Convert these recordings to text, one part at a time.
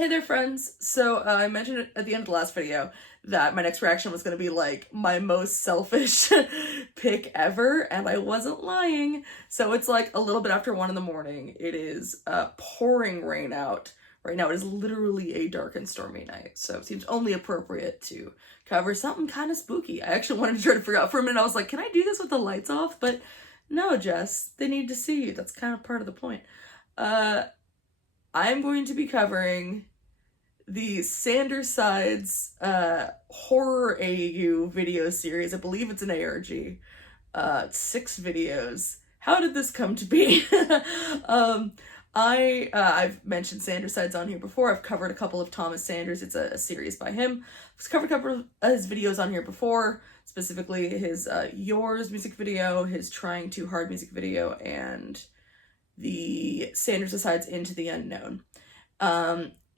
Hey there, friends. So I mentioned at the end of the last video that my next reaction was going to be like my most selfish pick ever, and I wasn't lying. So it's like a little bit after 1 in the morning. It is pouring rain out. Right now it is literally a dark and stormy night, so it seems only appropriate to cover something kind of spooky. I actually wanted to try to figure out for a minute. I was like, can I do this with the lights off? But no, Jess, they need to see you. That's kind of part of the point. I'm going to be covering the Sandersides horror AU video series. I believe it's an ARG. 6 videos. How did this come to be? I've mentioned Sandersides on here before. I've covered a couple of Thomas Sanders. It's a series by him. I've covered a couple of his videos on here before, specifically his Yours music video, his Trying Too Hard music video, and the Sanders Decides Into the Unknown.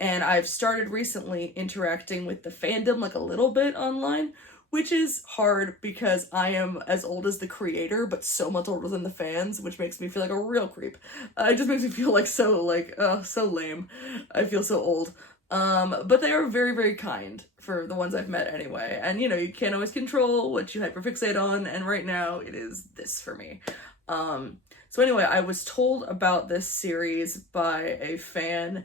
And I've started recently interacting with the fandom like a little bit online, which is hard because I am as old as the creator, but so much older than the fans, which makes me feel like a real creep. It just makes me feel like so lame. I feel so old. But they are very, very kind for the ones I've met anyway. And you know, you can't always control what you hyperfixate on, and right now it is this for me. So anyway, I was told about this series by a fan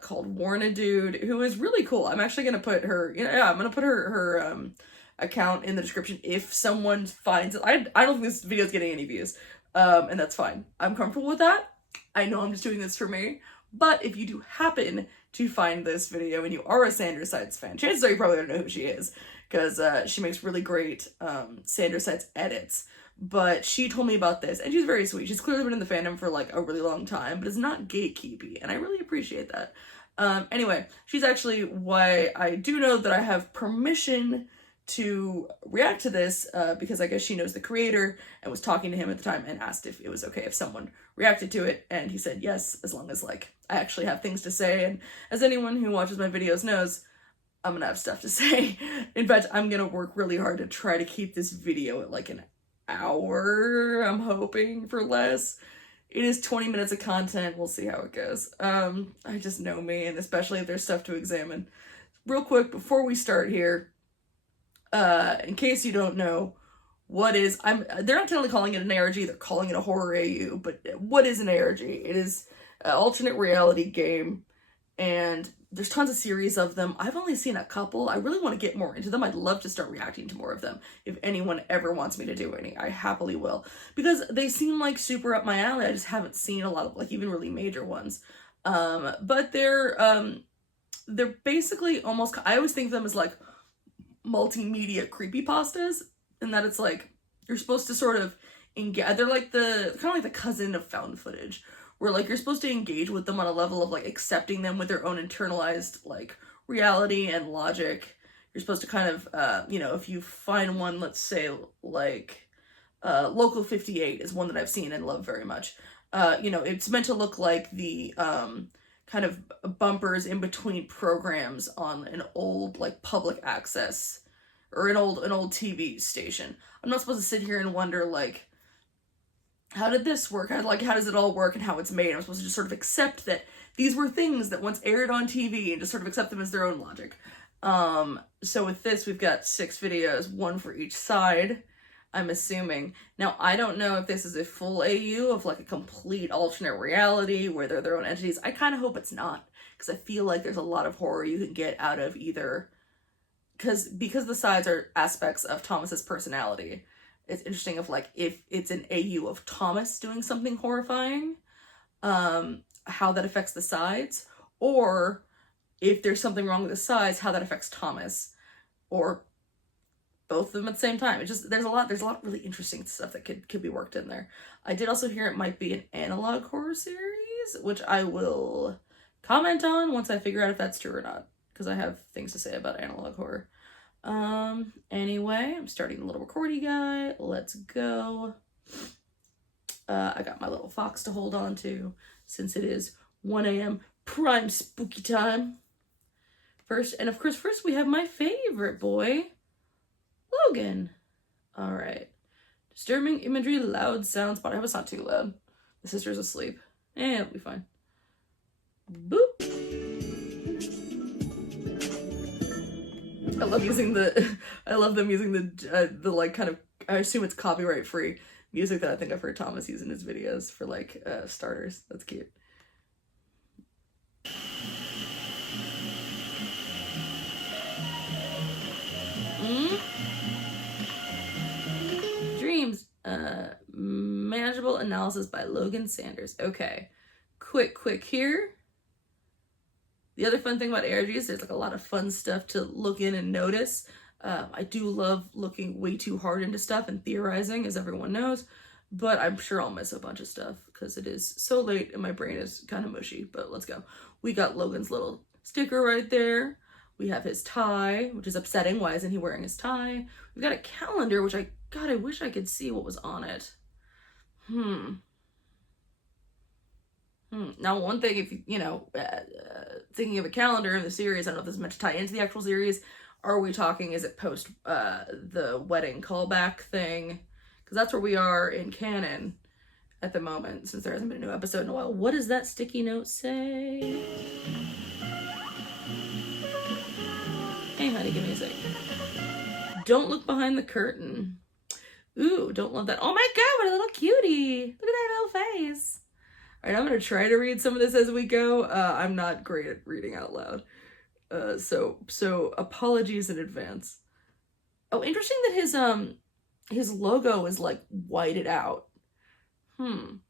called Warnadude, who is really cool. I'm actually gonna put her, I'm gonna put her account in the description if someone finds it. I don't think this video is getting any views, and that's fine. I'm comfortable with that. I know I'm just doing this for me, but if you do happen to find this video and you are a Sandersides fan, chances are you probably don't know who she is, because she makes really great Sandersides edits. But she told me about this, and she's very sweet. She's clearly been in the fandom for like a really long time, but is not gatekeepy, and I really appreciate that. Anyway, she's actually why I do know that I have permission to react to this, because I guess she knows the creator and was talking to him at the time and asked if it was okay if someone reacted to it, and he said yes, as long as like I actually have things to say. And as anyone who watches my videos knows, I'm gonna have stuff to say. In fact, I'm gonna work really hard to try to keep this video at like an hour. I'm hoping for less. It is 20 minutes of content. We'll see how it goes. I just know me, and especially if there's stuff to examine. Real quick, before we start here, in case you don't know, they're not technically calling it an ARG, they're calling it a horror AU, but what is an ARG? It is an alternate reality game, and there's tons of series of them. I've only seen a couple. I really want to get more into them. I'd love to start reacting to more of them. If anyone ever wants me to do any, I happily will. Because they seem like super up my alley. I just haven't seen a lot of like even really major ones. But they're basically almost, I always think of them as like multimedia creepypastas, and that it's like you're supposed to sort of engage. They're like kind of like the cousin of found footage, where like you're supposed to engage with them on a level of like accepting them with their own internalized like reality and logic. You're supposed to kind of if you find one, let's say like Local 58 is one that I've seen and love very much. It's meant to look like the kind of bumpers in between programs on an old like public access or an old TV station. I'm not supposed to sit here and wonder like, how did this work? How does it all work and how it's made? I'm supposed to just sort of accept that these were things that once aired on TV and just sort of accept them as their own logic. So with this, we've got 6 videos, 1 for each side, I'm assuming. Now, I don't know if this is a full AU of like a complete alternate reality where they're their own entities. I kind of hope it's not, because I feel like there's a lot of horror you can get out of either, because the sides are aspects of Thomas's personality. It's interesting if like if it's an AU of Thomas doing something horrifying, how that affects the sides, or if there's something wrong with the sides, how that affects Thomas, or both of them at the same time. It just there's a lot of really interesting stuff that could be worked in there. I did also hear it might be an analog horror series, which I will comment on once I figure out if that's true or not, because I have things to say about analog horror. Anyway, I'm starting a little recordy guy. Let's go. I got my little fox to hold on to since it is 1 a.m. prime spooky time. First we have my favorite boy, Logan. All right. Disturbing imagery, loud sounds, but I hope it's not too loud. The sister's asleep. It'll be fine. Boop. I love using the, I love them using the like kind of, I assume it's copyright free music that I think I've heard Thomas use in his videos for like starters. That's cute. Dreams. Manageable analysis by Logan Sanders. Okay. Quick here. The other fun thing about ARG is there's like a lot of fun stuff to look in and notice. I do love looking way too hard into stuff and theorizing, as everyone knows, but I'm sure I'll miss a bunch of stuff because it is so late and my brain is kind of mushy, but let's go. We got Logan's little sticker right there. We have his tie, which is upsetting. Why isn't he wearing his tie? We've got a calendar, which I wish I could see what was on it. Now, one thing, if you know, thinking of a calendar in the series, I don't know if this is meant to tie into the actual series. Are we talking, is it post the wedding callback thing? Because that's where we are in canon at the moment, since there hasn't been a new episode in a while. What does that sticky note say? Hey, honey, give me a sec. Don't look behind the curtain. Ooh, don't love that. Oh my god, what a little cutie. Look at that little face. All right, I'm going to try to read some of this as we go. I'm not great at reading out loud. So apologies in advance. Oh, interesting that his logo is like whited out.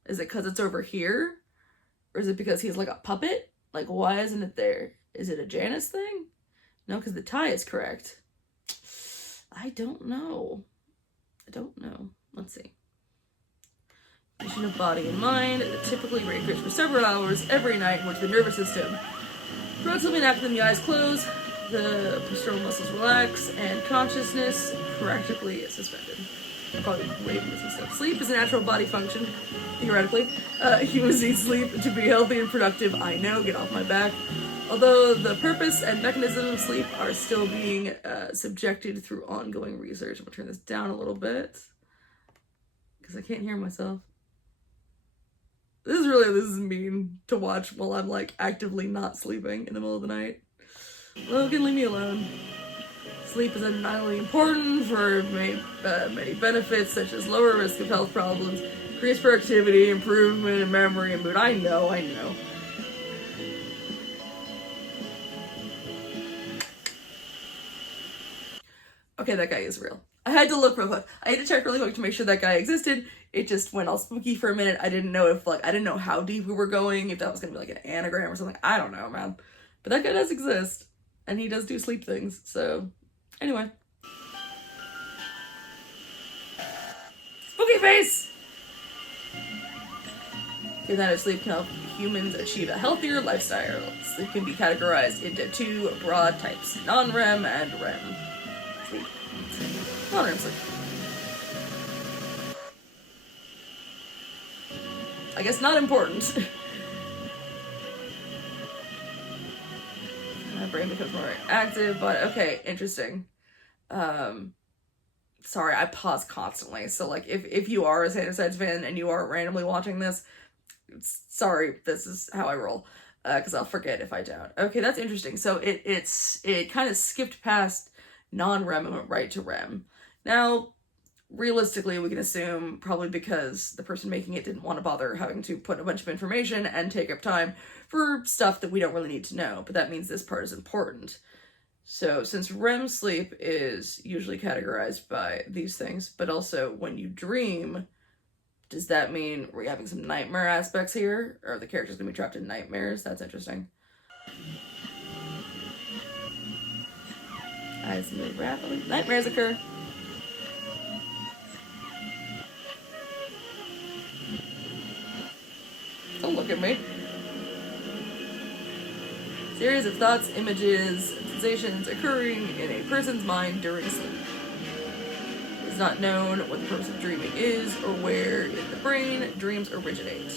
Is it because it's over here? Or is it because he's like a puppet? Like, why isn't it there? Is it a Janice thing? No, because the tie is correct. I don't know. Let's see. Condition of body and mind that typically reoccurs for several hours every night, in which the nervous system progressively inactive and the eyes close, the postural muscles relax, and consciousness practically is suspended. I'm probably way missing stuff. Sleep is a natural body function, theoretically. Humans need sleep to be healthy and productive. I know, get off my back. Although the purpose and mechanism of sleep are still being subjected through ongoing research. I'm gonna turn this down a little bit because I can't hear myself. This is mean to watch while I'm like actively not sleeping in the middle of the night. Logan, leave me alone. Sleep is undeniably important for many benefits, such as lower risk of health problems, increased productivity, improvement in memory and mood. I know. Okay, that guy is real. I had to look real quick. I had to check really quick to make sure that guy existed. It just went all spooky for a minute. I didn't know if, like, I didn't know how deep we were going, if that was gonna be like an anagram or something. I don't know, man. But that guy does exist. And he does do sleep things, so anyway. Spooky face! Good night of sleep can help humans achieve a healthier lifestyle. Sleep can be categorized into two broad types, non-REM and REM. Sleep. Non-REM sleep. I guess not important. My brain becomes more active, but okay, interesting. Sorry, I pause constantly, so like if you are a Sandersides fan and you are randomly watching this, sorry, this is how I roll, because I'll forget if I don't. Okay, that's interesting. So it kind of skipped past non-REM and went right to REM. Now, realistically, we can assume probably because the person making it didn't want to bother having to put a bunch of information and take up time for stuff that we don't really need to know, but that means this part is important. So since REM sleep is usually categorized by these things, but also when you dream, does that mean we're having some nightmare aspects here? Or are the characters gonna be trapped in nightmares? That's interesting. Eyes move rapidly. Nightmares occur. Don't look at me. Series of thoughts, images, and sensations occurring in a person's mind during sleep. It is not known what the purpose of dreaming is or where in the brain dreams originate.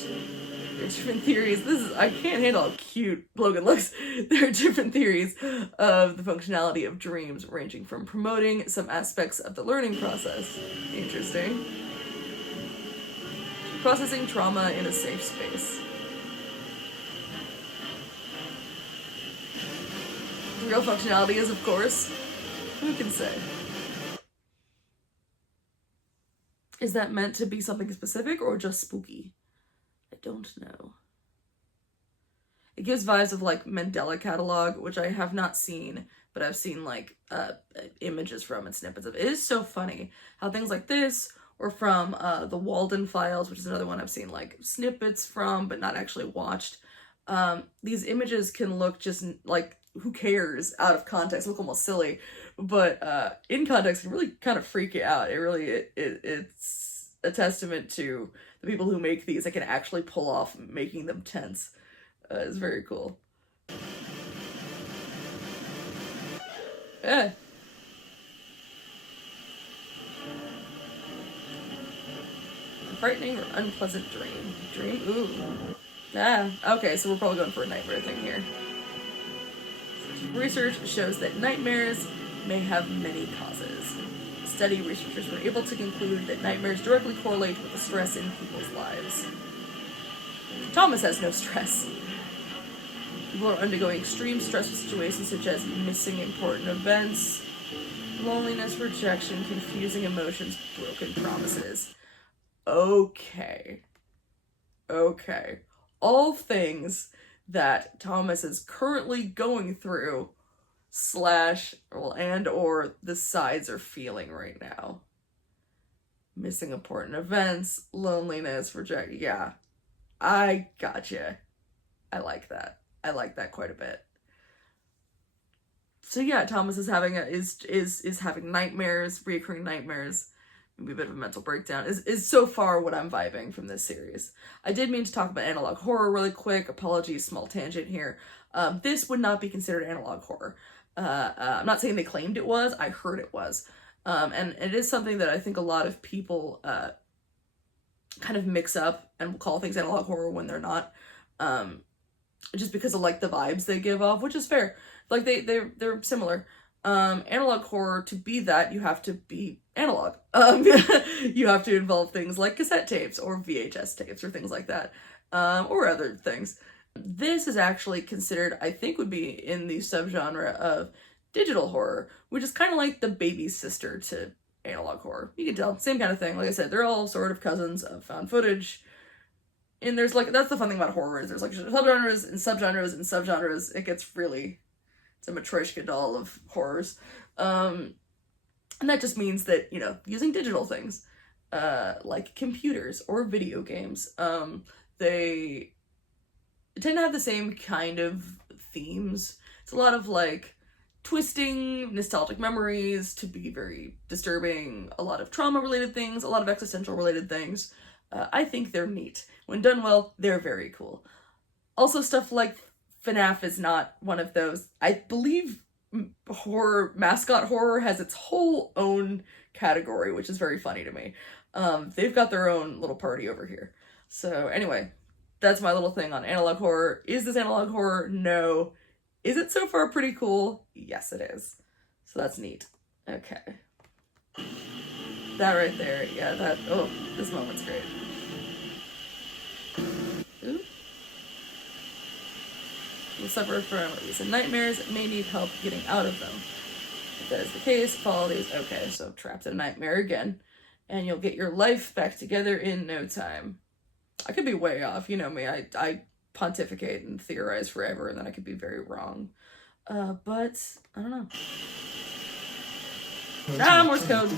There are different theories. I can't handle how cute Logan looks. There are different theories of the functionality of dreams, ranging from promoting some aspects of the learning process. Interesting. Processing trauma in a safe space. The real functionality is, of course, Who can say? Is that meant to be something specific or just spooky? I don't know. It gives vibes of like Mandela Catalog, which I have not seen, but I've seen like images from and snippets of. It is so funny how things like this, or from the Walden Files, which is another one I've seen like snippets from, but not actually watched. These images can look just like, who cares, out of context, look almost silly, but in context can really kind of freak you out. It really, it's a testament to the people who make these that can actually pull off making them tense. It's very cool. Eh. Frightening or unpleasant dream? Dream? Ooh. Ah, okay, so we're probably going for a nightmare thing here. Research shows that nightmares may have many causes. Study researchers were able to conclude that nightmares directly correlate with the stress in people's lives. Thomas has no stress. People are undergoing extreme stressful situations such as missing important events, loneliness, rejection, confusing emotions, broken promises. Okay. All things that Thomas is currently going through or the sides are feeling right now. Missing important events, loneliness, rejection. Yeah, I gotcha. I like that. I like that quite a bit. So yeah, Thomas is having having nightmares, recurring nightmares, maybe a bit of a mental breakdown, is so far what I'm vibing from this series. I did mean to talk about analog horror really quick. Apologies, small tangent here. This would not be considered analog horror. I'm not saying they claimed it was, I heard it was. And it is something that I think a lot of people kind of mix up and will call things analog horror when they're not. Just because of like the vibes they give off, which is fair. Like they're similar. Analog horror, to be that, you have to be analog. You have to involve things like cassette tapes or VHS tapes or things like that, or other things. This is actually considered, I think, would be in the subgenre of digital horror, which is kind of like the baby sister to analog horror. You can tell, same kind of thing. Like I said, they're all sort of cousins of found footage. And there's like, that's the fun thing about horror, is there's like subgenres and subgenres and subgenres. It gets really, it's a Matryoshka doll of horrors. And that just means that, you know, using digital things, like computers or video games, they tend to have the same kind of themes. It's a lot of like twisting nostalgic memories to be very disturbing, a lot of trauma related things, a lot of existential related things. I think they're neat. When done well, they're very cool. Also, stuff like FNAF is not one of those. I believe horror, mascot horror, has its whole own category, which is very funny to me. They've got their own little party over here. So anyway, that's my little thing on analog horror. Is this analog horror? No. Is it so far pretty cool? Yes, it is. So that's neat. Okay. That right there, yeah, that, oh, this moment's great. Ooh. You'll suffer from recent nightmares, may need help getting out of them. If that is the case, follow these. Okay, so trapped in a nightmare again, and you'll get your life back together in no time. I could be way off, you know me, I pontificate and theorize forever, and then I could be very wrong. But, I don't know. Ah, Morse code.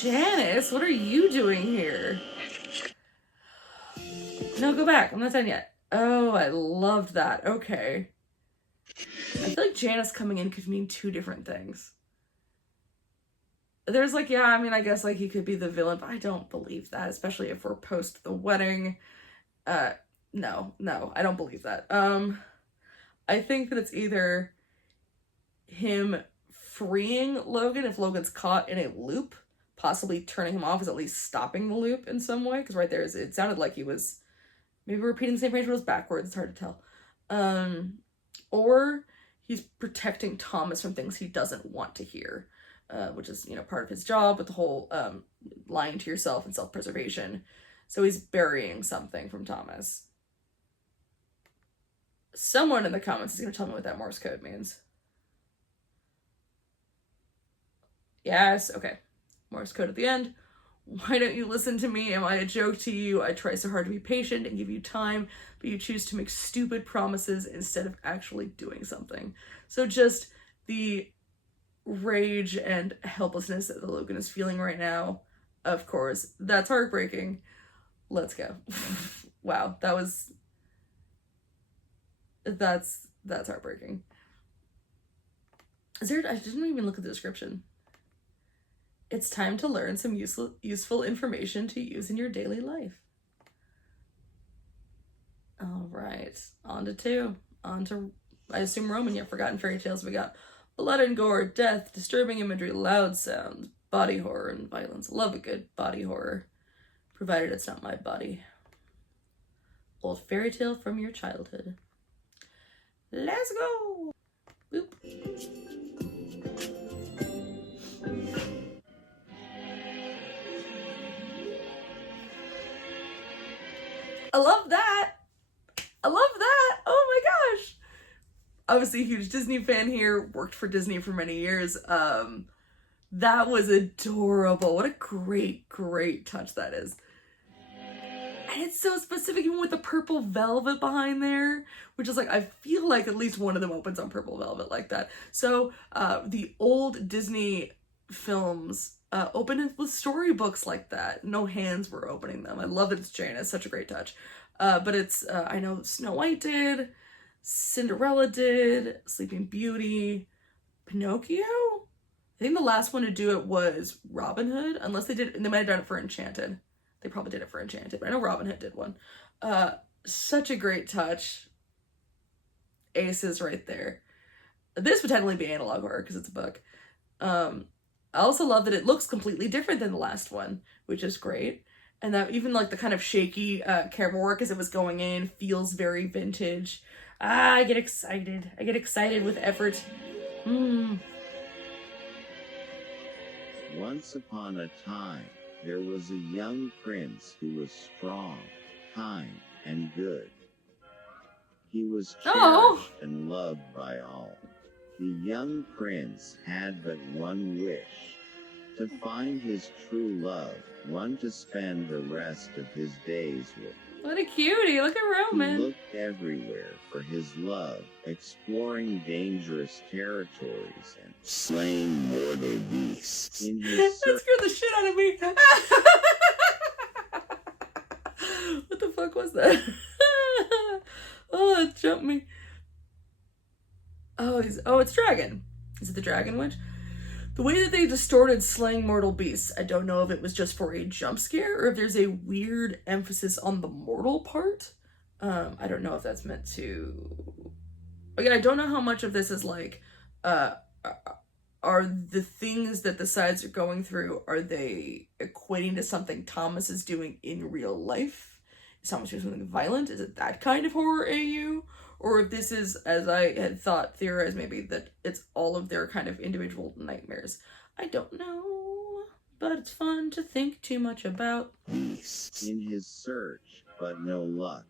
Janice, what are you doing here? No, go back. I'm not done yet. Oh, I loved that. Okay. I feel like Janice coming in could mean two different things. There's like, yeah, I mean, I guess like he could be the villain, but I don't believe that, especially if we're post the wedding. No, I don't believe that. I think that it's either him freeing Logan if Logan's caught in a loop, possibly turning him off is at least stopping the loop in some way, because right there, it sounded like he was maybe repeating the same phrase, but it was backwards, it's hard to tell. or he's protecting Thomas from things he doesn't want to hear, which is, you know, part of his job with the whole lying to yourself and self-preservation. So he's burying something from Thomas. Someone in the comments is going to tell me what that Morse code means. Yes, okay. Morse code at the end. Why don't you listen to me? Am I a joke to you? I try so hard to be patient and give you time, but you choose to make stupid promises instead of actually doing something. So just the rage and helplessness that Logan is feeling right now, of course, that's heartbreaking. Let's go. Wow, that's heartbreaking. I didn't even look at the description. It's time to learn some useful information to use in your daily life. All right, on to 2. On to, I assume, Roman. Yeah, Forgotten Fairy Tales. We got blood and gore, death, disturbing imagery, loud sounds, body horror, and violence. Love a good body horror, provided it's not my body. Old fairy tale from your childhood. Let's go! Boop. I love that. I love that. Oh my gosh. Obviously a huge Disney fan here. Worked for Disney for many years. That was adorable. What a great, great touch that is. And it's so specific, even with the purple velvet behind there, which is like, I feel like at least one of them opens on purple velvet like that. So the old Disney films open with storybooks like that. No hands were opening them. I love that it's Jane. It's such a great touch. But it's, I know Snow White did, Cinderella did, Sleeping Beauty, Pinocchio? I think the last one to do it was Robin Hood, unless they might have done it for Enchanted. They probably did it for Enchanted, but I know Robin Hood did one. Such a great touch. Aces right there. This would technically be analog horror because it's a book. I also love that it looks completely different than the last one, which is great. And that even like the kind of shaky camera work as it was going in feels very vintage. I get excited. I get excited with effort. Once upon a time, there was a young prince who was strong, kind, and good. He was cherished and loved by all. The young prince had but one wish: to find his true love, one to spend the rest of his days with. What a cutie, look at Roman. He looked everywhere for his love, exploring dangerous territories and slaying mortal beasts. In his that scared the shit out of me. What the fuck was that? Oh, it jumped me. Oh, it's Dragon. Is it the Dragon Witch? The way that they distorted slaying mortal beasts, I don't know if it was just for a jump scare or if there's a weird emphasis on the mortal part. I don't know if that's meant to... Again, I don't know how much of this is like, are the things that the sides are going through, are they equating to something Thomas is doing in real life? Is Thomas doing something violent? Is it that kind of horror AU? Or if this is, as I had theorized maybe, that it's all of their kind of individual nightmares. I don't know, but it's fun to think too much about. In his search, but no luck.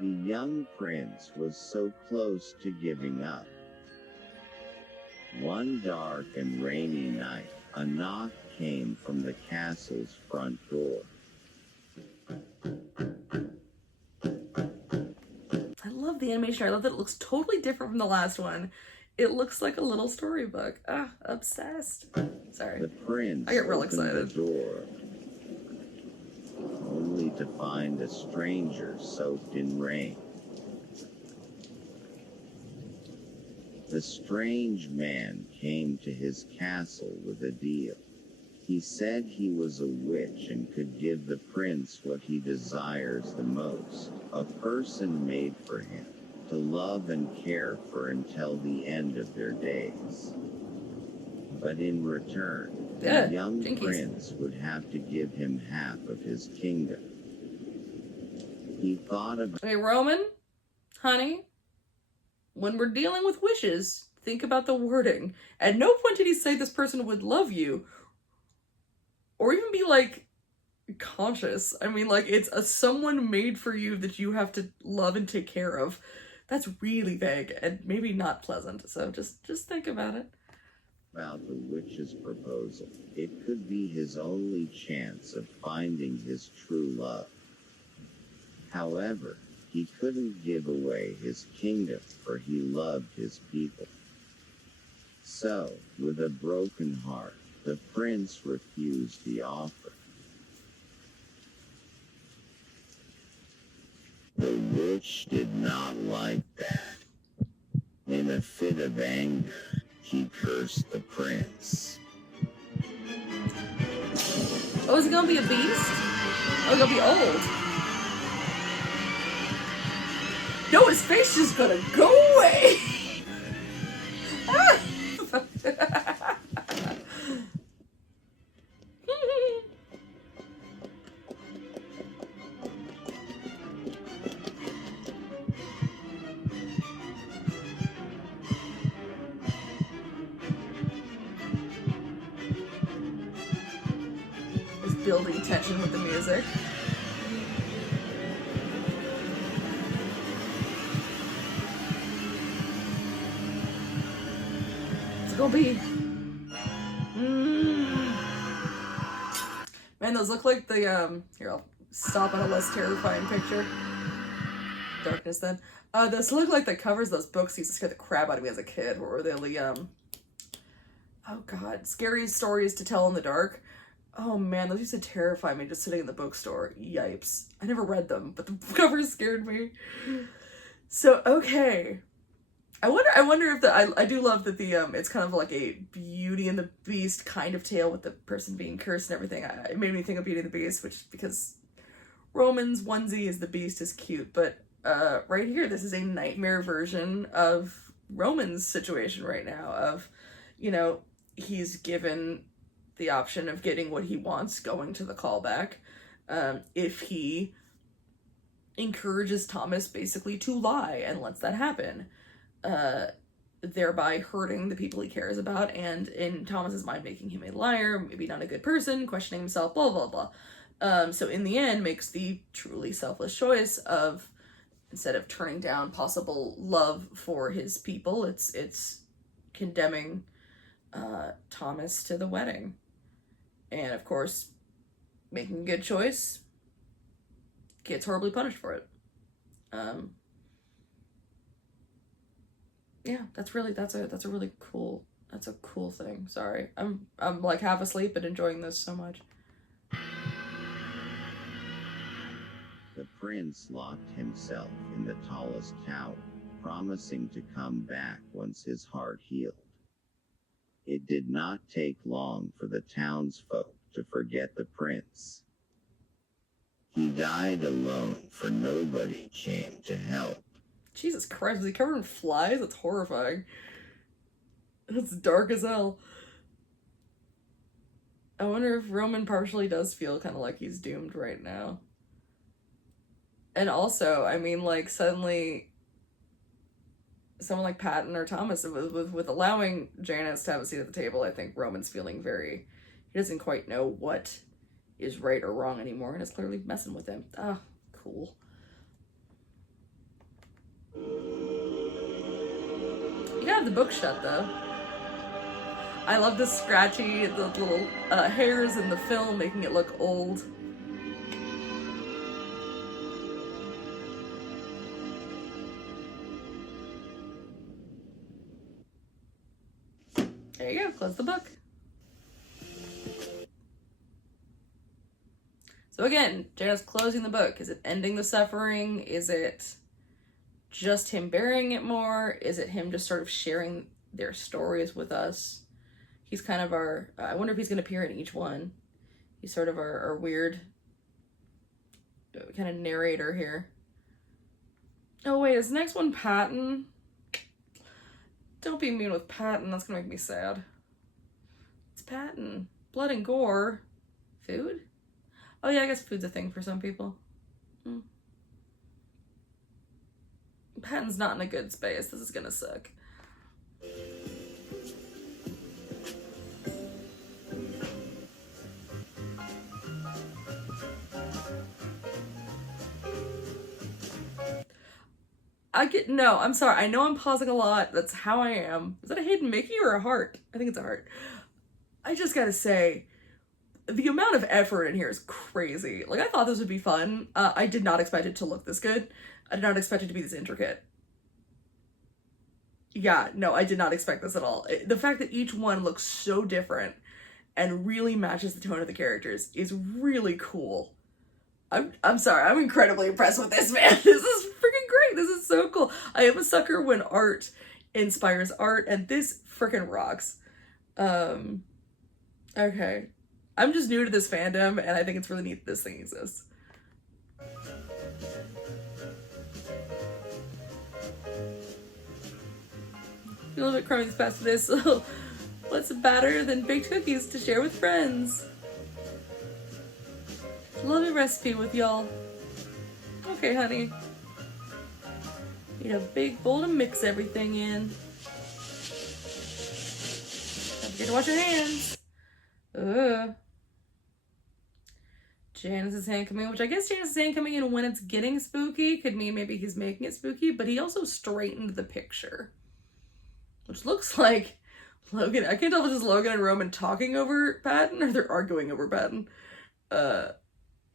The young prince was so close to giving up. One dark and rainy night, a knock came from the castle's front door. I love the animation. I love that it looks totally different from the last one. It looks like a little storybook. Obsessed. Sorry. The prince I get real excited. The door, only to find a stranger soaked in rain. The strange man came to his castle with a deal. He said he was a witch and could give the prince what he desires the most, a person made for him, to love and care for until the end of their days. But in return, the young prince would have to give him half of his kingdom. He thought of... Hey, Roman? Honey? when we're dealing with wishes, think about the wording. At no point did he say this person would love you, or even be, like, conscious. I mean, like, it's a someone made for you that you have to love and take care of. That's really vague and maybe not pleasant, so just think about it. About the witch's proposal. It could be his only chance of finding his true love. However, he couldn't give away his kingdom, for he loved his people. So, with a broken heart, the prince refused the offer. The witch did not like that. In a fit of anger, he cursed the prince. Oh, is it gonna be a beast? Oh, it's gonna be old. No, his face is gonna go away! Just building tension with the music. It's gonna be... Man, those look like the, here, I'll stop on a less terrifying picture. Darkness, then. Those look like the covers of those books used to scare the crap out of me as a kid, where were they, oh god, scary stories to tell in the dark. Oh man, those used to terrify me just sitting in the bookstore. Yipes. I never read them, but the covers scared me. So, okay. I wonder if I do love that the, it's kind of like a Beauty and the Beast kind of tale with the person being cursed and everything. It made me think of Beauty and the Beast, which, because Roman's onesie is the Beast is cute, but, right here, this is a nightmare version of Roman's situation right now, of, you know, he's given the option of getting what he wants, going to the callback, if he encourages Thomas basically to lie and lets that happen, thereby hurting the people he cares about, and in Thomas's mind making him a liar, maybe not a good person, questioning himself, blah blah blah. So in the end makes the truly selfless choice of, instead of turning down possible love for his people, it's condemning Thomas to the wedding. And of course, making a good choice, gets horribly punished for it. Yeah, that's a really cool, that's a cool thing. Sorry, I'm like half asleep and enjoying this so much. The prince locked himself in the tallest tower, promising to come back once his heart healed. It did not take long for the townsfolk to forget the prince. He died alone, for nobody came to help. Jesus Christ, was he covered in flies? That's horrifying. It's dark as hell. I wonder if Roman partially does feel kind of like he's doomed right now. And also, I mean, like, suddenly someone like Patton or Thomas, with allowing Janice to have a seat at the table, I think Roman's feeling very, he doesn't quite know what is right or wrong anymore, and it's clearly messing with him. Ah, cool. You gotta have the book shut, though. I love the scratchy, the little hairs in the film, making it look old. There you go, close the book. So again, Janice closing the book. Is it ending the suffering? Is it just him burying it more? Is it him just sort of sharing their stories with us? He's kind of our, I wonder if he's going to appear in each one. He's sort of our weird kind of narrator here. Oh wait, is the next one Patton? Don't be mean with Patton, that's gonna make me sad. It's Patton. Blood and gore. Food? Oh, yeah, I guess food's a thing for some people. Hmm. Patton's not in a good space. This is gonna suck. No, I'm sorry. I know I'm pausing a lot. That's how I am. Is that a hidden Mickey or a heart? I think it's a heart. I just gotta say, the amount of effort in here is crazy. Like, I thought this would be fun. I did not expect it to look this good. I did not expect it to be this intricate. Yeah, no, I did not expect this at all. The fact that each one looks so different and really matches the tone of the characters is really cool. I'm sorry, I'm incredibly impressed with this, man. This is freaking great. This is so cool. I am a sucker when art inspires art, and this freaking rocks. Okay. I'm just new to this fandom, and I think it's really neat that this thing exists. A little bit crummy this past for this. So what's better than baked cookies to share with friends? Love a recipe with y'all. Okay, honey. Need a big bowl to mix everything in. Don't forget to wash your hands. Ugh. Janice's hand coming in, which I guess Janice's hand coming in when it's getting spooky could mean maybe he's making it spooky, but he also straightened the picture. Which looks like Logan. I can't tell if it's just Logan and Roman talking over Patton or they're arguing over Patton.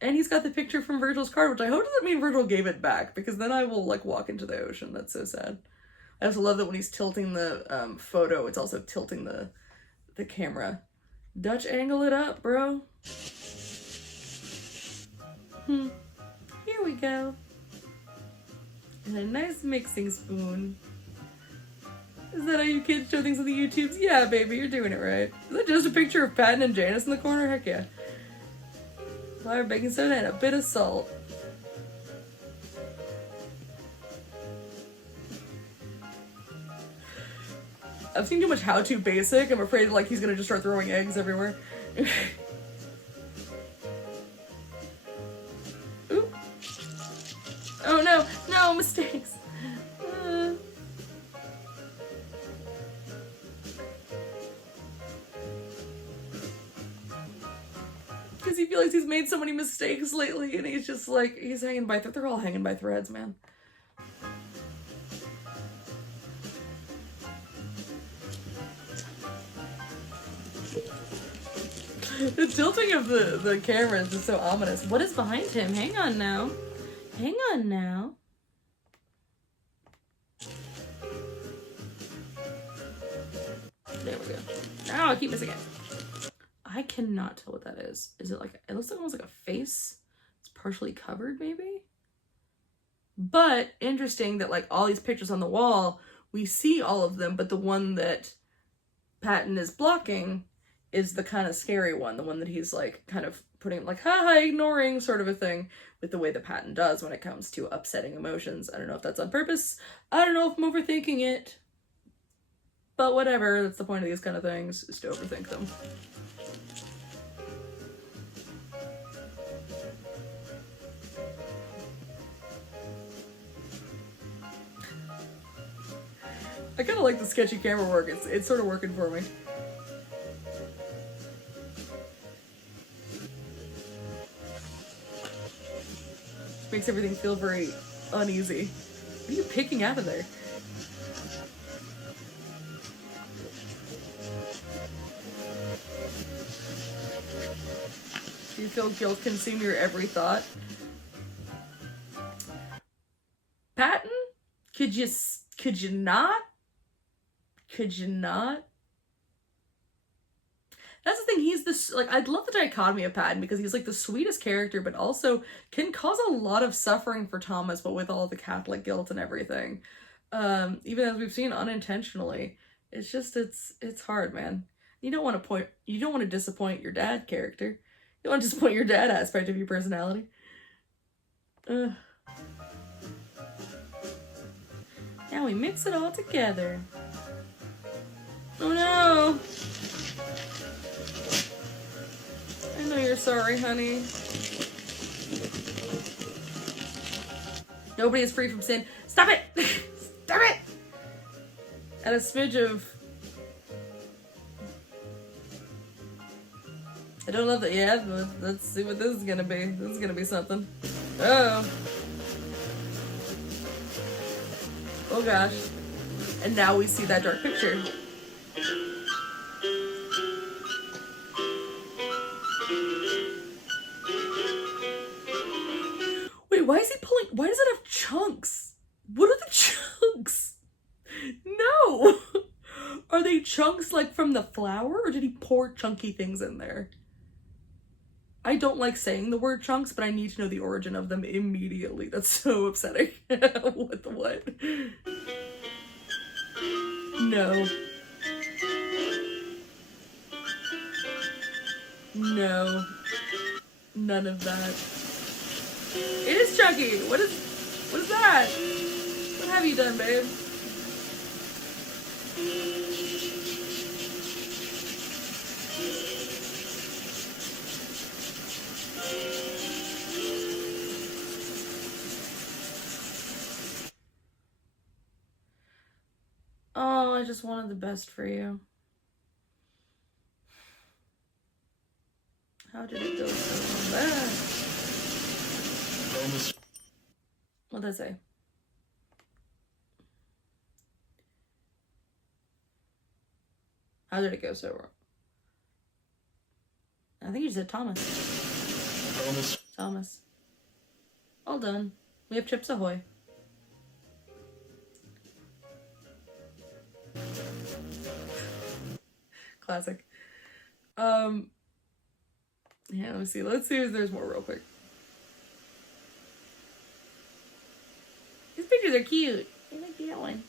And he's got the picture from Virgil's card, which I hope doesn't mean Virgil gave it back, because then I will, like, walk into the ocean. That's so sad. I also love that when he's tilting the photo, it's also tilting the camera. Dutch angle it up, bro. Here we go. And a nice mixing spoon. Is that how you kids show things on the YouTubes? Yeah, baby, you're doing it right. Is that just a picture of Patton and Janice in the corner? Heck yeah. Flour, baking soda, and a bit of salt. I've seen too much How To Basic. I'm afraid like he's gonna just start throwing eggs everywhere. Ooh. Oh no, no mistakes. Because he feels like he's made so many mistakes lately, and he's just like, he's hanging by they're all hanging by threads, man. The tilting of the camera is just so ominous. What is behind him? Hang on now. Hang on now. There we go. Oh, I keep missing it. I cannot tell what that is. Is it like, it looks like almost like a face. It's partially covered, maybe? But interesting that like all these pictures on the wall, we see all of them, but the one that Patton is blocking is the kind of scary one. The one that he's like kind of putting like, haha, ignoring sort of a thing with the way that Patton does when it comes to upsetting emotions. I don't know if that's on purpose. I don't know if I'm overthinking it. But whatever, that's the point of these kind of things, is to overthink them. I kind of like the sketchy camera work. It's sort of working for me. Makes everything feel very uneasy. What are you picking out of there? Do you feel guilt consume your every thought? Patton? Could you not? Could you not? That's the thing, he's this, like, I'd love the dichotomy of Patton because he's like the sweetest character, but also can cause a lot of suffering for Thomas, but with all the Catholic guilt and everything. Even as we've seen unintentionally. It's just, it's hard, man. You don't want to disappoint your dad character. You want to disappoint your dad aspect of your personality. Now we mix it all together. Oh no! I know you're sorry, honey. Nobody is free from sin. Stop it! Stop it! And a smidge of... I don't love that yet, but let's see what this is gonna be. This is gonna be something. Oh. Oh gosh. And now we see that dark picture. Wait, why is he pulling? Why does it have chunks? What are the chunks? No! Are they chunks like from the flour, or did he pour chunky things in there? I don't like saying the word chunks, but I need to know the origin of them immediately. That's so upsetting. What the what? No. No. None of that. It is chunky. What is that? What have you done, babe? Oh, I just wanted the best for you. How did it go so bad? What'd I say? How did it go so wrong? I think you said Thomas. Thomas. All done. We have Chips Ahoy. Classic. Yeah, let me see. Let's see if there's more real quick. These pictures are cute. I like that one.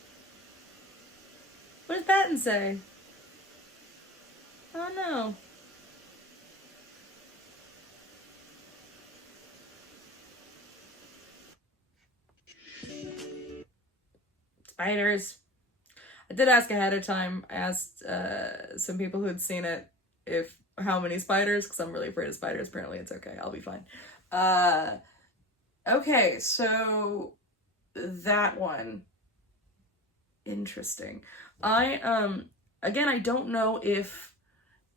What does Patton say? Oh no. Spiders. I did ask ahead of time. I asked some people who had seen it if how many spiders, because I'm really afraid of spiders. Apparently it's okay. I'll be fine. Okay, so that one. Interesting. Again, I don't know if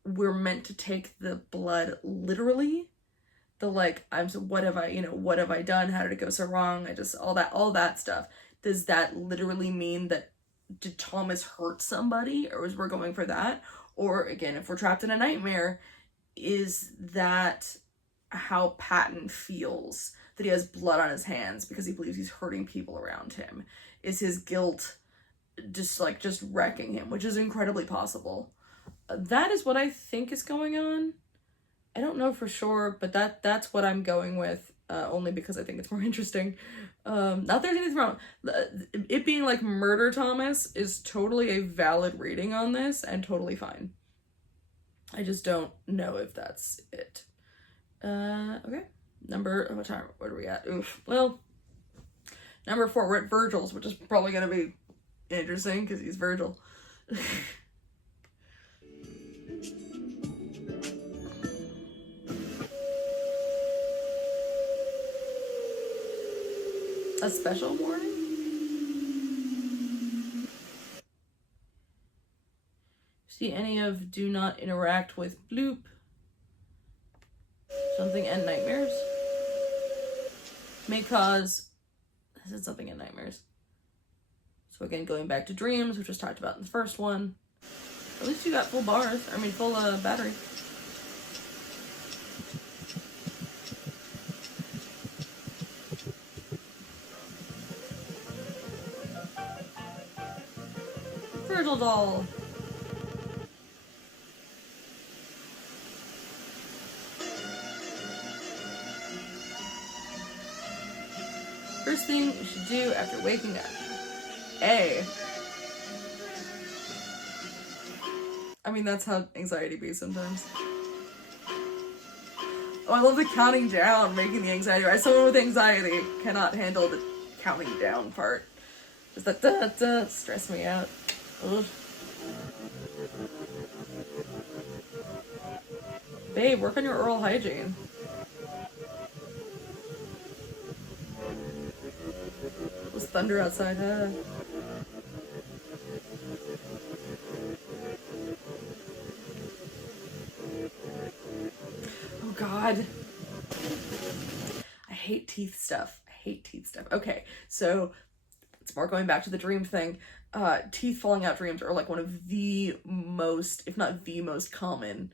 we're meant to take the blood literally. The like, what have I done? How did it go so wrong? All that stuff. Does that literally mean that did Thomas hurt somebody, or is we're going for that? Or again, if we're trapped in a nightmare, is that how Patton feels? That he has blood on his hands because he believes he's hurting people around him? Is his guilt just wrecking him, which is incredibly possible? That is what I think is going on. I don't know for sure, but that's what I'm going with, only because I think it's more interesting. Not there's anything wrong. It being like murder Thomas is totally a valid reading on this and totally fine. I just don't know if that's it. Okay. What are we at? Oof. Well, number 4, we're at Virgil's, which is probably gonna be interesting because he's Virgil. A special warning? See any of do not interact with bloop. Something and nightmares. May cause, I said something in nightmares. So again, going back to dreams, which was talked about in the first one. At least you got full battery. Virgil doll. First thing you should do after waking up. A. I mean, that's how anxiety be sometimes. Oh, I love the counting down, making the anxiety rise. Someone with anxiety cannot handle the counting down part. Just that da stress me out. Ugh. Babe, work on your oral hygiene. There's thunder outside, huh? Oh god. I hate teeth stuff. I hate teeth stuff. Okay, so it's more going back to the dream thing. Teeth falling out dreams are like one of the most, if not the most common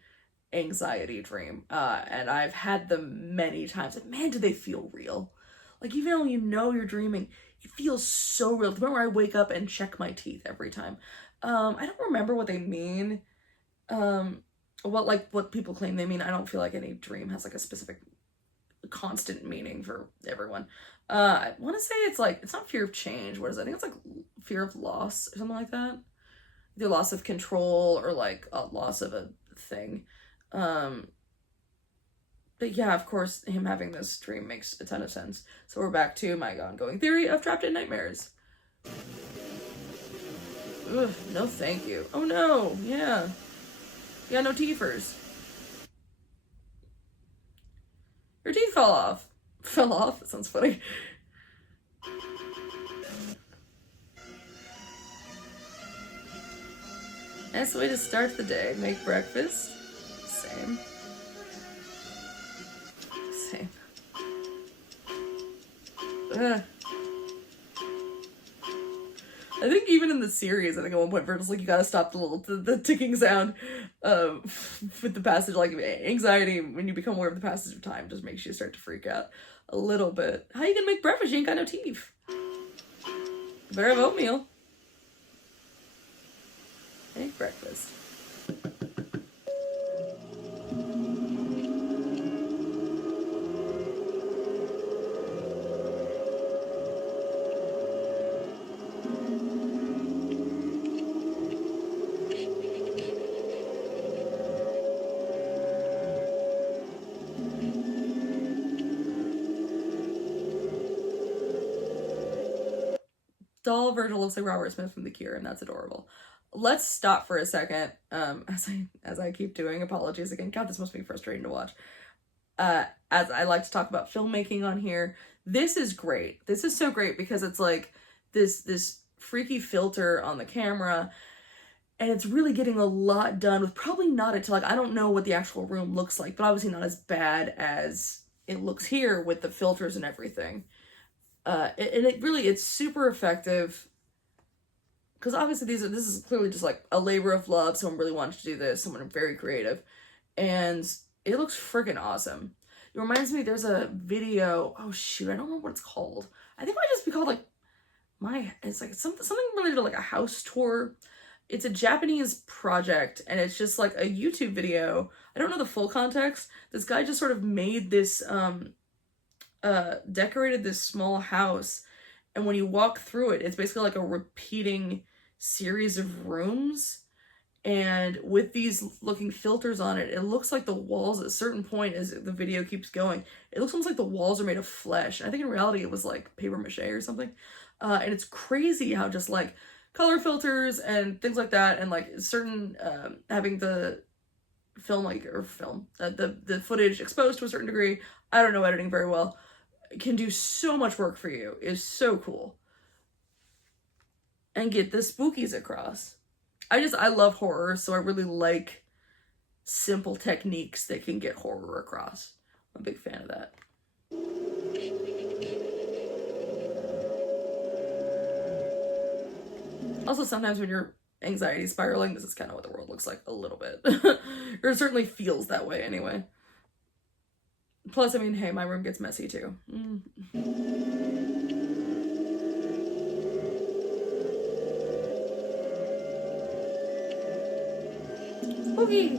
anxiety dream. And I've had them many times. And man, do they feel real. Like, even though you know you're dreaming, it feels so real. The moment where I wake up and check my teeth every time. I don't remember what they mean. What people claim they mean. I don't feel like any dream has like a specific constant meaning for everyone. I want to say it's like, it's not fear of change. What is it? I think it's like fear of loss or something like that. Either loss of control or like a loss of a thing. But yeah, of course, him having this dream makes a ton of sense. So we're back to my ongoing theory of trapped in nightmares. Ugh, no thank you. Oh no, yeah. Yeah, no teethers. Your teeth fell off. Fell off? That sounds funny. Nice way to start the day. Make breakfast. Same. Same. Ugh. I think even in the series, I think at one point Virgil's like, you gotta stop the ticking sound with the passage, like anxiety when you become aware of the passage of time just makes you start to freak out a little bit. How you gonna make breakfast? You ain't got no teeth. You better have oatmeal. Make breakfast. Doll Virgil looks like Robert Smith from The Cure, and that's adorable. Let's stop for a second. As I keep doing, apologies again. God, this must be frustrating to watch. As I like to talk about filmmaking on here, this is great. This is so great because it's like this freaky filter on the camera, and it's really getting a lot done with probably not until like I don't know what the actual room looks like, but obviously not as bad as it looks here with the filters and everything. And it's super effective because obviously this is clearly just like a labor of love. Someone really wanted to do this, someone very creative, and it looks freaking awesome. It reminds me, there's a video, oh shoot, I don't remember what it's called. I think it might just be called like it's like something related to like a house tour. It's a Japanese project and it's just like a YouTube video. I don't know the full context. This guy just sort of made this decorated this small house, and when you walk through it, it's basically like a repeating series of rooms, and with these looking filters on it, it looks like the walls at a certain point, as the video keeps going, it looks almost like the walls are made of flesh. And I think in reality it was like paper mache or something. And it's crazy how just like color filters and things like that, and like certain having the the footage exposed to a certain degree, I don't know editing very well, can do so much work for you. Is so cool. And get the spookies across. I love horror, so I really like simple techniques that can get horror across. I'm a big fan of that. Also, sometimes when you're anxiety spiraling, this is kind of what the world looks like a little bit. Or it certainly feels that way anyway. Plus, I mean, hey, my room gets messy too. Spooky!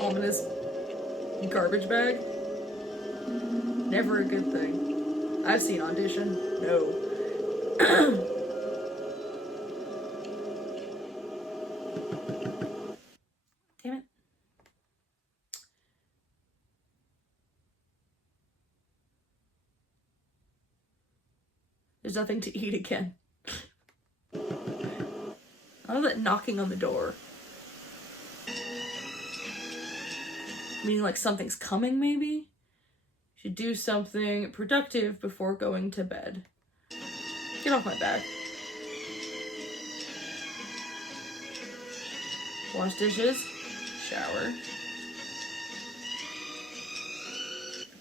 Ominous garbage bag. Never a good thing. I've seen Audition. No. Damn it. There's nothing to eat again. I love that knocking on the door. Meaning like something's coming, maybe? Should do something productive before going to bed. Get off my back. Wash dishes. Shower.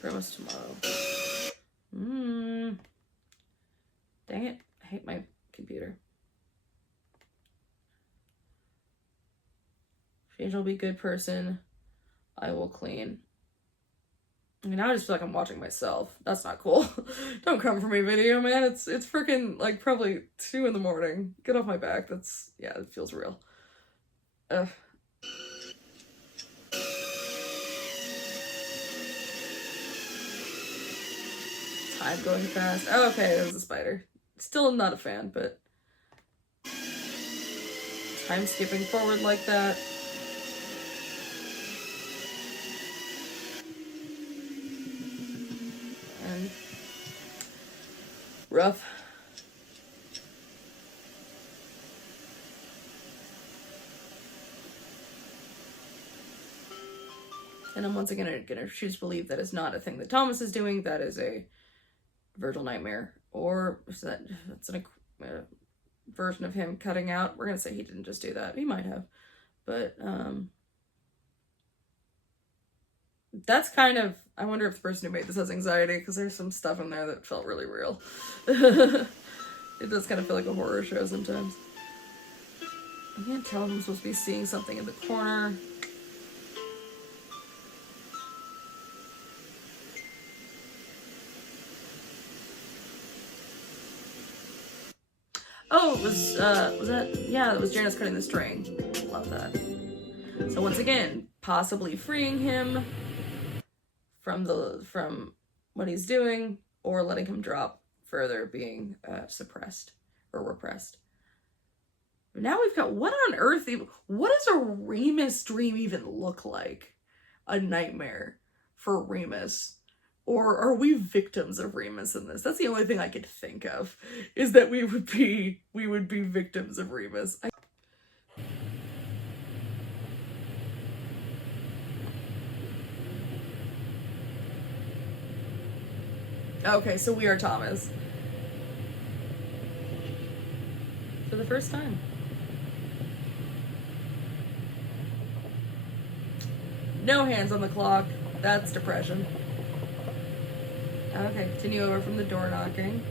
Promise tomorrow. Dang it. I hate my computer. Angel will be a good person. I will clean. I mean, now I just feel like I'm watching myself. That's not cool. Don't come for me, video, man. It's freaking, like, probably 2 in the morning. Get off my back. That's, yeah, it feels real. Ugh. Time going fast. Oh, okay, it was a spider. Still not a fan, but time skipping forward like that. And rough. And I'm once again gonna choose to believe that is not a thing that Thomas is doing. That is a Virgil nightmare, or is that's a version of him cutting out. We're gonna say he didn't just do that. He might have, but that's kind of, I wonder if the person who made this has anxiety, because there's some stuff in there that felt really real. It does kind of feel like a horror show sometimes. I can't tell if I'm supposed to be seeing something in the corner. Oh, it was that? Yeah, it was Janice cutting the string. Love that. So once again, possibly freeing him from what he's doing, or letting him drop further, being suppressed or repressed. But now we've got, what on earth even, what does a Remus dream even look like? A nightmare for Remus? Or are we victims of Remus in this? That's the only thing I could think of, is that we would be victims of Remus. Okay, so we are Thomas. For the first time. No hands on the clock. That's depression. Okay, continue over from the door knocking.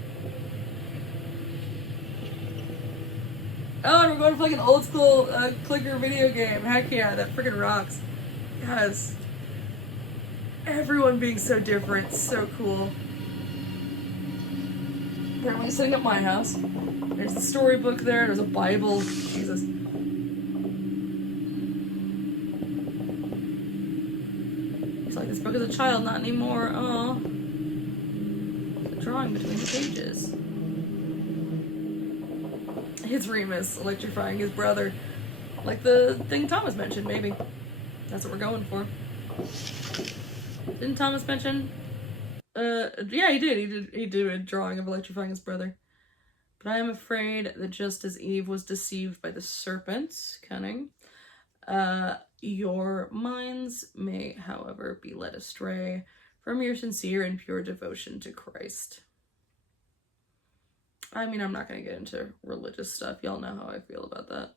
Oh, and we're going for like an old school clicker video game. Heck yeah, that freaking rocks. Yes. Everyone being so different, so cool. Apparently sitting at my house. There's the storybook there, there's a Bible. Jesus. It's like this book as a child, not anymore. Oh. Drawing between the pages. It's Remus electrifying his brother. Like the thing Thomas mentioned, maybe. That's what we're going for. Didn't Thomas mention? Yeah, he did. He did a drawing of electrifying his brother. But I am afraid that just as Eve was deceived by the serpent's cunning, your minds may, however, be led astray from your sincere and pure devotion to Christ. I mean, I'm not going to get into religious stuff. Y'all know how I feel about that.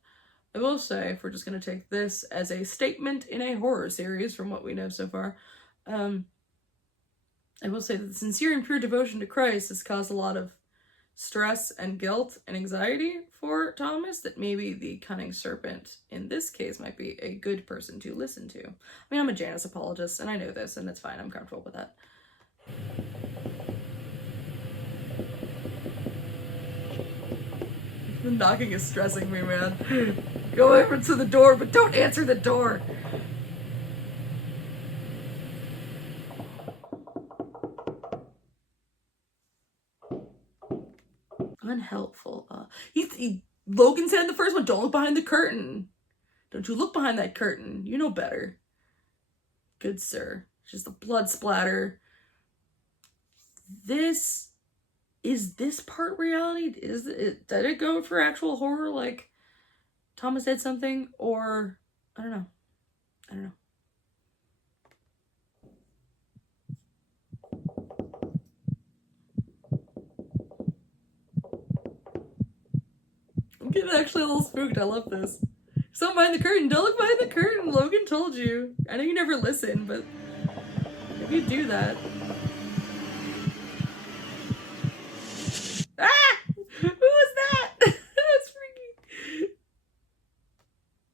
I will say, if we're just going to take this as a statement in a horror series from what we know so far, I will say that the sincere and pure devotion to Christ has caused a lot of stress and guilt and anxiety for Thomas, that maybe the cunning serpent in this case might be a good person to listen to. I mean, I'm a Janus apologist, and I know this, and it's fine. I'm comfortable with that. The knocking is stressing me, man. Go over to the door, but don't answer the door. Unhelpful. Logan said in the first one, don't look behind the curtain. Don't you look behind that curtain. You know better. Good sir. Just the blood splatter. Is this part reality? Did it go for actual horror, like Thomas did something? Or, I don't know. Getting actually a little spooked. I love this. Someone behind the curtain. Don't look behind the curtain. Logan told you. I know you never listen, but if you do that. Ah! Who was that? That's freaky.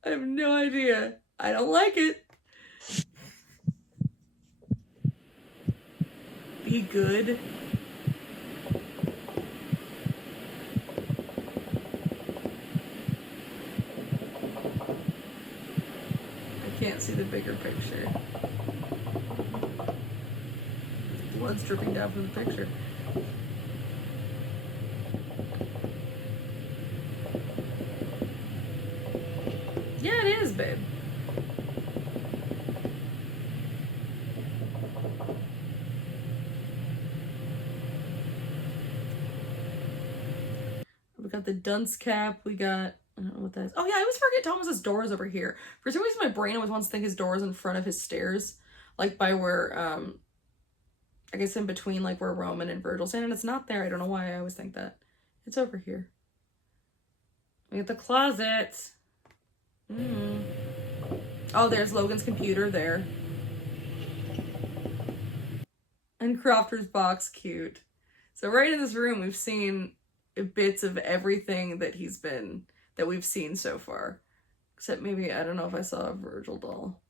I have no idea. I don't like it. Be good. I can't see the bigger picture. Blood's dripping down from the picture. Yeah, it is, babe. We got the dunce cap. We got, I don't know what that is. Oh yeah, I always forget Thomas's door is over here. For some reason, my brain always wants to think his door is in front of his stairs, like by where, I guess in between like where Roman and Virgil stand, and it's not there. I don't know why I always think that. It's over here. We got the closet. Oh, there's Logan's computer there. And Crofter's box, cute. So right in this room, we've seen bits of everything that we've seen so far. Except maybe, I don't know if I saw a Virgil doll.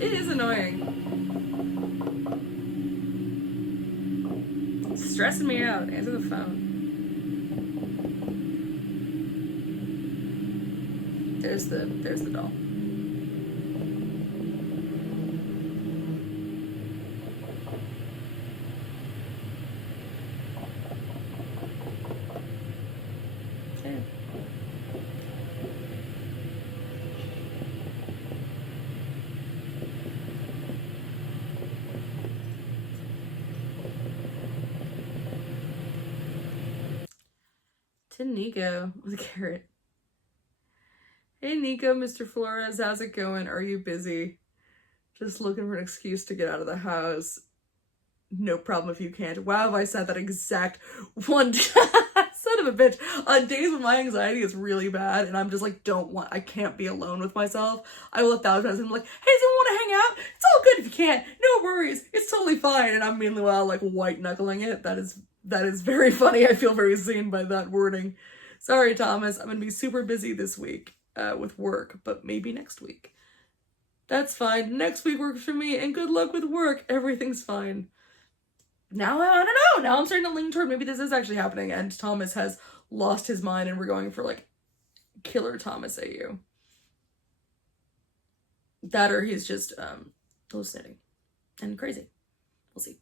It is annoying. It's stressing me out. Answer the phone. There's the doll. Okay. To Nico with a carrot. Hey Nico, Mr. Flores, how's it going? Are you busy? Just looking for an excuse to get out of the house. No problem if you can't. Wow, have I said that exact one son of a bitch. On days when my anxiety is really bad and I'm just like, I can't be alone with myself, I will 1,000 times be like, hey, does anyone want to hang out? It's all good if you can't. No worries. It's totally fine. And I'm meanwhile like white knuckling it. That is very funny. I feel very seen by that wording. Sorry, Thomas. I'm going to be super busy this week. With work, but maybe next week. That's fine. Next week works for me, and good luck with work. Everything's fine. Now, I don't know. Now I'm starting to lean toward maybe this is actually happening, and Thomas has lost his mind, and we're going for, like, killer Thomas AU. That or he's just, hallucinating. And crazy. We'll see.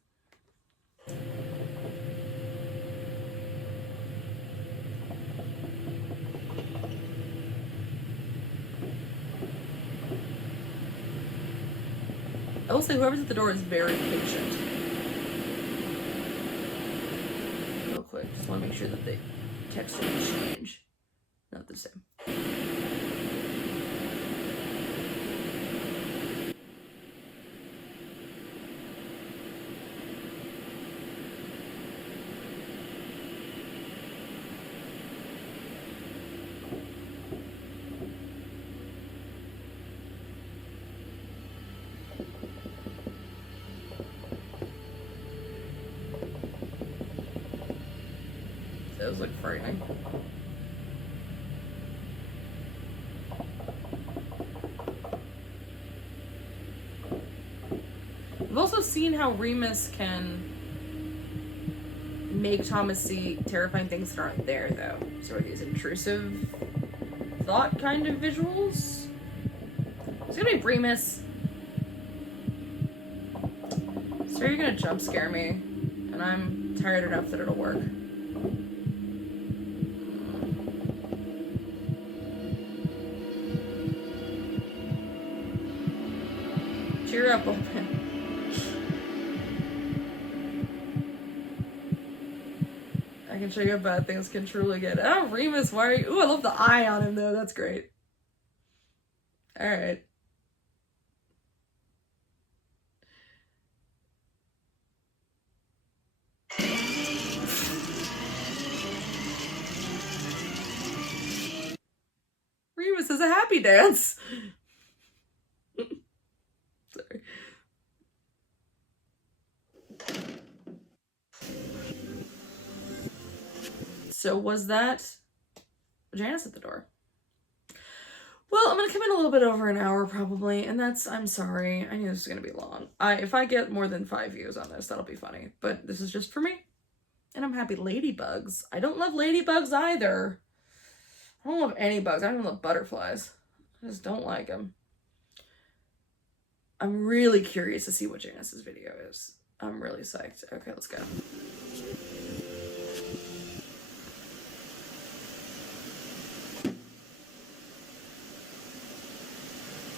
I will say whoever's at the door is very patient. Real quick, just want to make sure that the text didn't change. Not the same. That was like frightening. We've also seen how Remus can make Thomas see terrifying things that aren't there, though. So are these intrusive thought kind of visuals? It's gonna be Remus. So you're gonna jump scare me, and I'm tired enough that it'll work. Cheer up, open. I can show you how bad things can truly get. Oh, Remus, why are you? Ooh, I love the eye on him, though. That's great. Alright. dance is a happy dance. Sorry. So was that Janice at the door? Well, I'm gonna come in a little bit over an hour probably, and I'm sorry. I knew this was gonna be long. If I get more than 5 views on this, that'll be funny. But this is just for me. And I'm happy. Ladybugs. I don't love ladybugs either. I don't love any bugs. I don't even love butterflies. I just don't like them. I'm really curious to see what Janice's video is. I'm really psyched. Okay, let's go.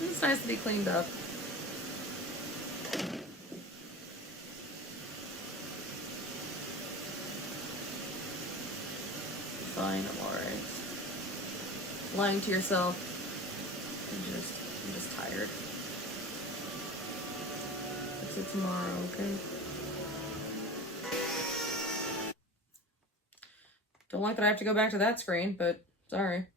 It's nice to be cleaned up. Fine, I'm alright. Lying to yourself. I'm just tired. Fix it tomorrow, okay? Don't like that I have to go back to that screen, but sorry.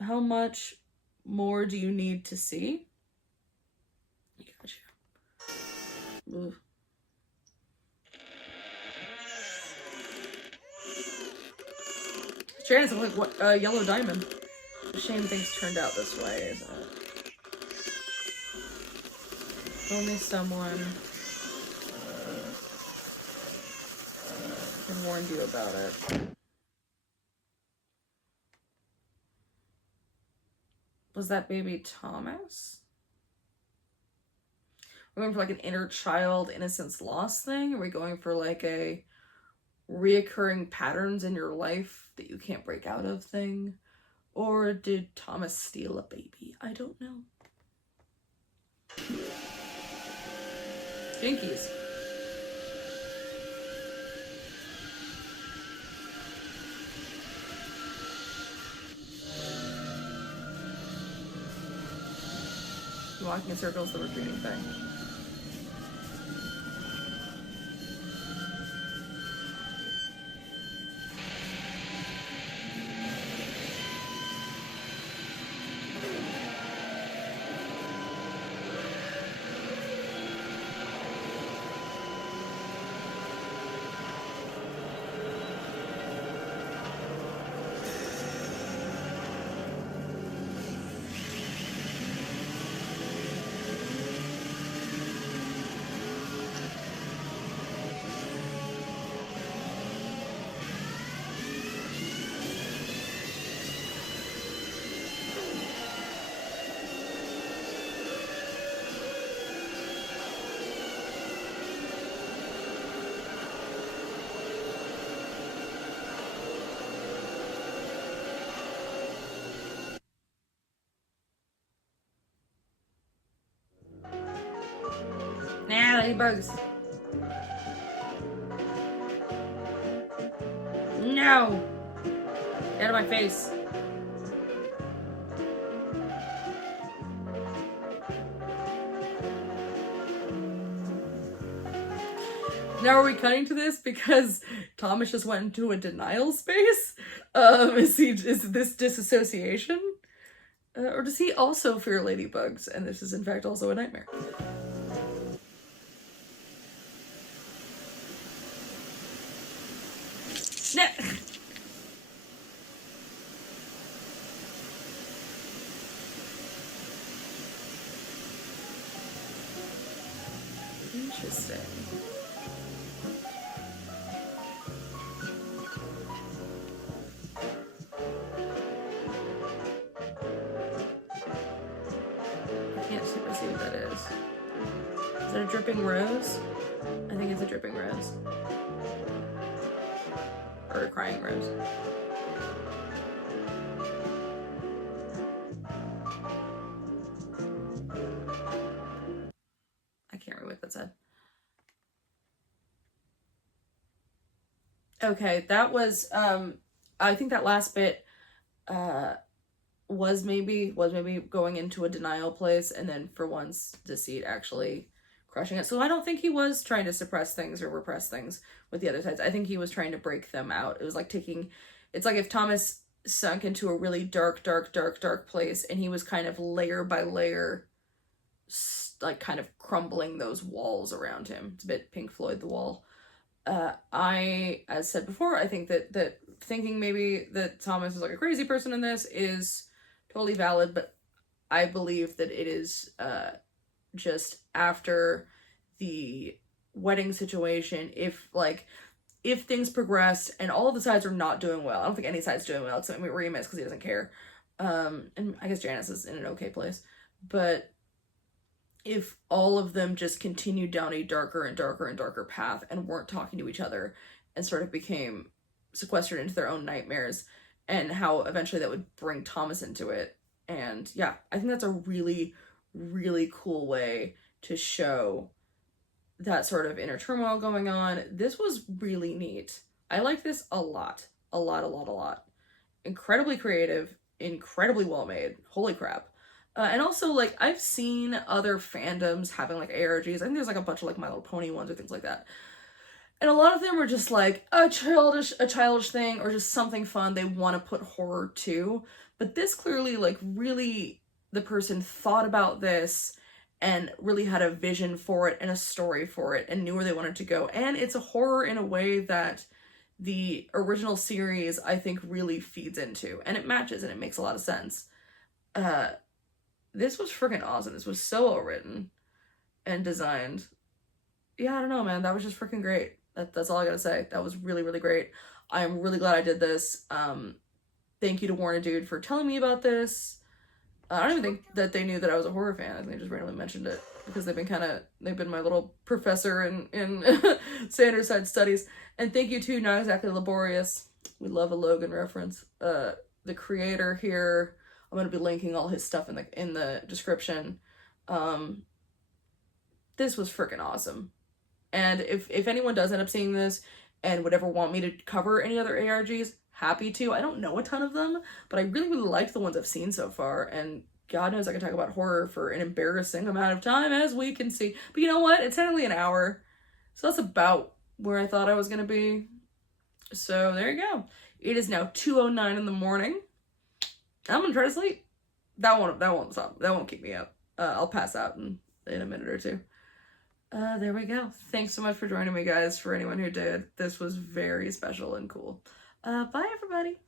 How much more do you need to see? Gotcha. Ugh. Janice, I'm like, what? Yellow diamond. A shame things turned out this way, isn't it? Only someone can warn you about it. Was that baby Thomas? We're going for like an inner child innocence loss thing? Are we going for like a reoccurring patterns in your life that you can't break out of thing? Or did Thomas steal a baby? I don't know. Jinkies. Walking in circles, the retreating thing. Nah, ladybugs. No! Get out of my face. Now are we cutting to this because Thomas just went into a denial space? Is this disassociation? Or does he also fear ladybugs and this is in fact also a nightmare? Interesting. I can't super see what that is. Is that a dripping rose? I think it's a dripping rose. Or a crying rose. I can't remember what that said. Okay, that was I think that last bit was maybe going into a denial place, and then for once Deceit actually crushing it. So I don't think he was trying to suppress things or repress things with the other sides. I think he was trying to break them out. It was like it's like if Thomas sunk into a really dark place, and he was kind of layer by layer, like kind of crumbling those walls around him. It's a bit Pink Floyd, The Wall. As said before, I think that thinking maybe that Thomas is like a crazy person in this is totally valid, but I believe that it is just after the wedding situation, if things progress and all of the sides are not doing well, I don't think any side's doing well except Remus because he doesn't care. And I guess Janice is in an okay place, but if all of them just continued down a darker and darker path and weren't talking to each other and sort of became sequestered into their own nightmares, and how eventually that would bring Thomas into it. And yeah, I think that's a really, really cool way to show that sort of inner turmoil going on. This was really neat. I like this a lot. A lot. Incredibly creative, incredibly well made. Holy crap. And also, like, I've seen other fandoms having, like, ARGs. I think there's, like, a bunch of, like, My Little Pony ones or things like that. And a lot of them are just, like, a childish thing or just something fun they want to put horror to. But this clearly, like, really, the person thought about this and really had a vision for it and a story for it and knew where they wanted to go. And it's a horror in a way that the original series, I think, really feeds into. And it matches and it makes a lot of sense. This was freaking awesome. This was so well written and designed. Yeah, I don't know, man. That was just freaking great. That's all I gotta say. That was really, really great. I am really glad I did this. Thank you to Warner Dude for telling me about this. I don't even think that they knew that I was a horror fan. I think they just randomly mentioned it because they've been my little professor in Sanders Side Studies. And thank you to Not Exactly Laborious. We love a Logan reference. The creator here. I'm going to be linking all his stuff in the description. This was freaking awesome. And if anyone does end up seeing this and would ever want me to cover any other ARGs, happy to. I don't know a ton of them, but I really, really liked the ones I've seen so far. And God knows I can talk about horror for an embarrassing amount of time, as we can see. But you know what? It's only an hour. So that's about where I thought I was going to be. So there you go. It is now 2:09 in the morning. I'm gonna try to sleep. That won't stop. That won't keep me up. I'll pass out in a minute or two. There we go. Thanks so much for joining me, guys. For anyone who did, this was very special and cool. Bye, everybody.